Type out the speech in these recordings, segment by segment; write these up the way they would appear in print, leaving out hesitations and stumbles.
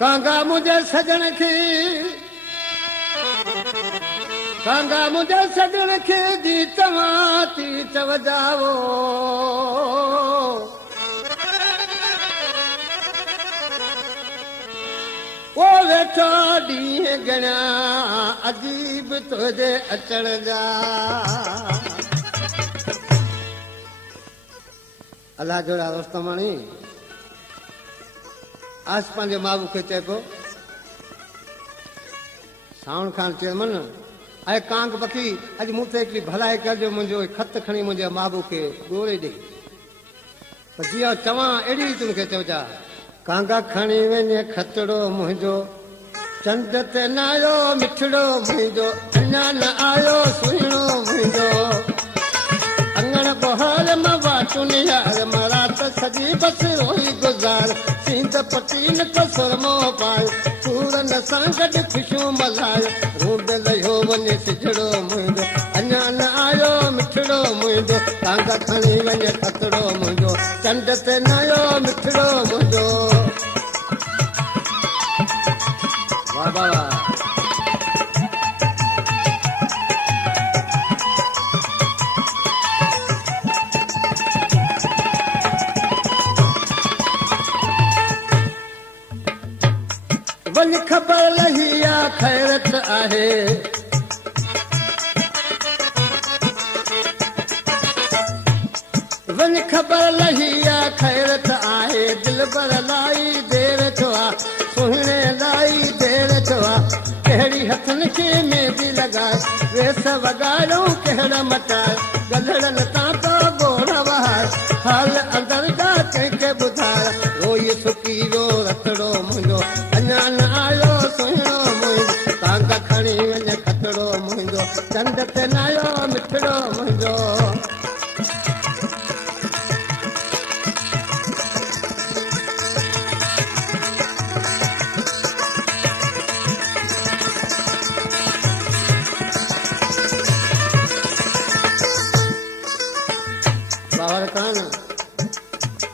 कांगा मुझे सजन खे कांगा मुझे सजन खे जी तव्हां थी चवजाओ ओ वेठो ॾींहं ॻणिया अजीब तुंहिंजे अचण जा अलाह जोड़ा रोस्तमाणी आज पंहिंजे माउ खे चए पियो सावण खान चयोमन ऐं कांग पखी अॼु मूं ते हिकिड़ी भलाई कजो मुंहिंजो खत खणी मुंहिंजे माउ खे ॻोल्हे ॾे त जीअं चवां अहिड़ी तुंहिंखे चइजा कांगा खणी वञे खतड़ो मुंहिंजो चंड ते न आयो मिठड़ो मुंहिंजो अञा न आयो सुहिणो मुंहिंजो अंगण बहार मां वाटुन यार मां रात सॼी बसि रोई गुज़ार सींद पटी न त सुरमो पायो सूरन सां गॾु ख़ुशियूं मल्हायो रूब लहियो वञे सिजड़ो मुंहिंजो अञा न आयो मिठड़ो मुंहिंजो कांगा खणी वञे खतड़ो मुंहिंजो चंड ते न आयो मिठड़ो मुंहिंजो वाह वाह वञ ख़बर लही आ ख़ैरत आहे वञ ख़बर लही आ ख़ैरत आहे दिल भर लाई देर थियो आ सुहिणे लाई देर थियो आ कहिड़ी हथनि खे मेहंदी लॻाए वेस वॻायो कहिड़ा मटाए गलड़नि तां तो गोड़ वहाए हाल अंदरि जा कंहिंखे ॿुधाए रोई सुकी वियो रतड़ो मुंहिंजो अञा न आयो सुहिणो मुंहिंजो कांगा खणी वञे खतड़ो मुंहिंजो चंड ते न आयो मिठड़ो मुंहिंजो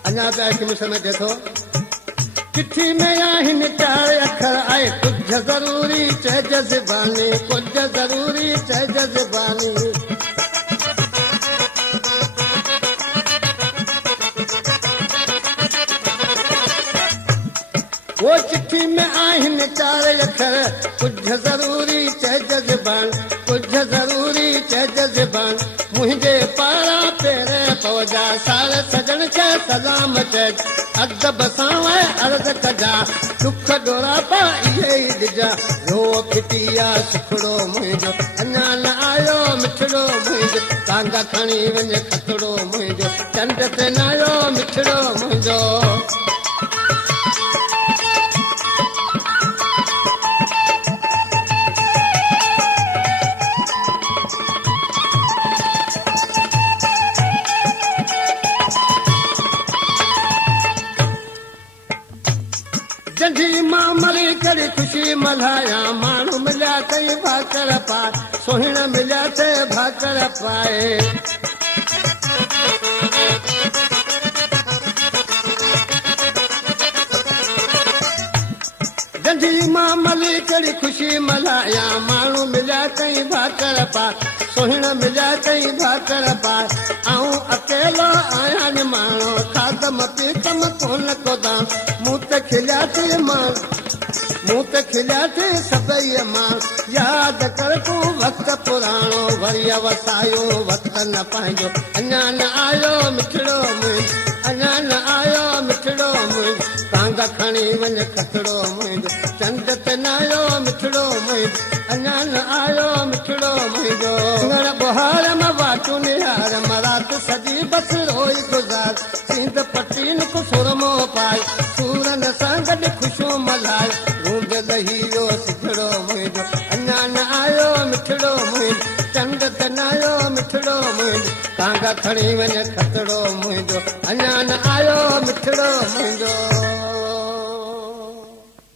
अञा पिया हिकु मिस में चए थो चिठी में आहिनि 4 अखर आहे कुझु ज़रूरी चइज ज़बानी कुझु ज़रूरी चइज ज़बानी वो चिठी में आहिनि 4 अखर कुझु ज़रूरी चइज ज़बान कुझु ज़रूरी चइज ज़बान मुंहिंजे पारां पेरे पौजा साल सजण खे सलाम चइज अदब सां अर्ज़ कजा दुख डोरा पा इहे ई ॾिजा रो फिटिया सुखड़ो मुंहिंजो अञा न आयो मिठड़ो मुंहिंजो कांगा खणी वञे खतड़ो मुंहिंजो चंड ते न आयो मिठड़ो मुंहिंजो जंहिं मां मरी करे ख़ुशी मल्हाया माण्हू मिलिया कई भाकर पाए सुहिण मिलिया ते भाकर पाए जंहिं मां मली करे ख़ुशी मल्हाया माण्हू मिलिया कई भाकर पाए सुहिण मिलिया कई भाकर पाए ऐं अकेलो आहियां न माण्हू खाधम पीतम कोन कोदाम मूं त खिलिया थे सभई मां यादि कर तूं वक़्तु पुराणो वरी वसायो वक़्तु न पंहिंजो अञा न आयो मिठड़ो मुंहिंजो अञा न आयो मिठड़ो मुंहिंजो कांगा खणी वञे खतड़ो मुंहिंजो चंड ते न आयो मिठड़ो मुंहिंजो अञा न आयो मिठड़ो मुंहिंजो अंगण बहार मां वाटूं निहार मां राति सॼी बसि रोई गुज़ार सींद पटी न को सुरमो पाए सूरन सां गॾु ख़ुशियूं मल्हाए रूंद लही वियो सिजड़ो मुंहिंजो अञा न आयो मिठड़ो मुंहिंजो चंड ते न आयो मिठड़ो मुंहिंजो कांगा खणी वञे खतड़ो मुंहिंजो अञा न आयो मिठड़ो मुंहिंजो